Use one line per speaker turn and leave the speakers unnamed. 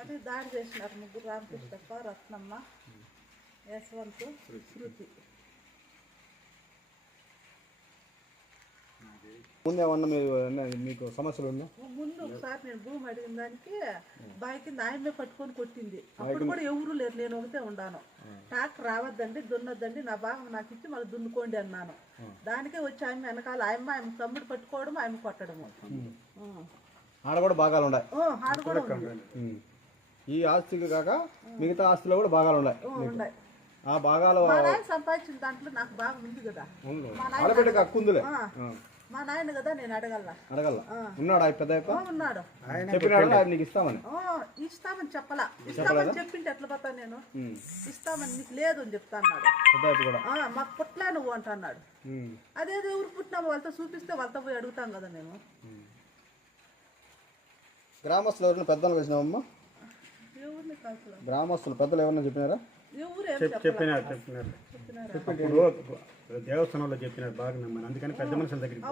అది దాడి చేసినారు ముగ్గురు రామకృష్ణప్ప రత్నమ్మ యశ్వంత్ శృతి.
ముందు ఏమన్నా మీరు మీకు సమస్యలు ఉందా?
ముందు ఒకసారి నేను భూమి అడిగిన దానికి బావి కింద ఆయమే పట్టుకొని కొట్టింది. అప్పుడు కూడా ఎవరు లేరు నేను ఒకటే ఉన్నాను ట్రాక్టర్ రావద్దండి దున్నొద్దండి నా భాగం నాకు ఇచ్చి మళ్ళీ దున్నుకోండి అన్నాను. దానికే వచ్చి ఆమె వెనకాల ఆయమ్మ ఆయన తమ్ముడు పట్టుకోవడం ఆమె కొట్టడము.
ఆడ కూడా ఉన్నాయి
ఓ, ఆడ కూడా.
ఈ ఆస్తికి కాక మిగతా ఆస్తిలో కూడా భాగాలు ఉన్నాయి. ఆ భాగాలు
మా నాయన సంపాదించిన దాంట్లో నాకు బాగా ఉంది కదా. మా నాయన
ఆడబిడ్డకి హక్కు ఉందిలే
ఆ, మా నాయన కదా నేను అడగల
అడగల ఉన్నాడు ఆ పెద్ద
ఉన్నాడు.
చెప్పినాడు? ఆయన నీకు ఇస్తామని.
ఇస్తామని చెప్పలా. ఇస్తామని చెప్పింటే ఎట్లా పోతా నేను. ఇస్తామని నీకు లేదు అని చెప్తా అన్నాడు.
పెద్ద అయ్యప్ప కూడా.
ఆ, మాకు పుట్లా నువ్వు అంటున్నాడు. అదేదో ఎవరు పుట్టినామో వాళ్ళతో చూపిస్తే వాళ్ళతో పోయి అడుగుతాం కదా మేము.
గ్రామస్తులు ఎవరైనా పెద్దలు
కాల్చలా
గ్రామస్తులు పెద్దలు ఎవరైనా చెప్పినారా?
ఎవరు ఏం చెప్పలా.
చెప్పినారు చెప్పినారు. దేవస్థానంలో చెప్పినారు బాగా నమ్మని అందుకని పెద్ద మనుషుల దగ్గరికి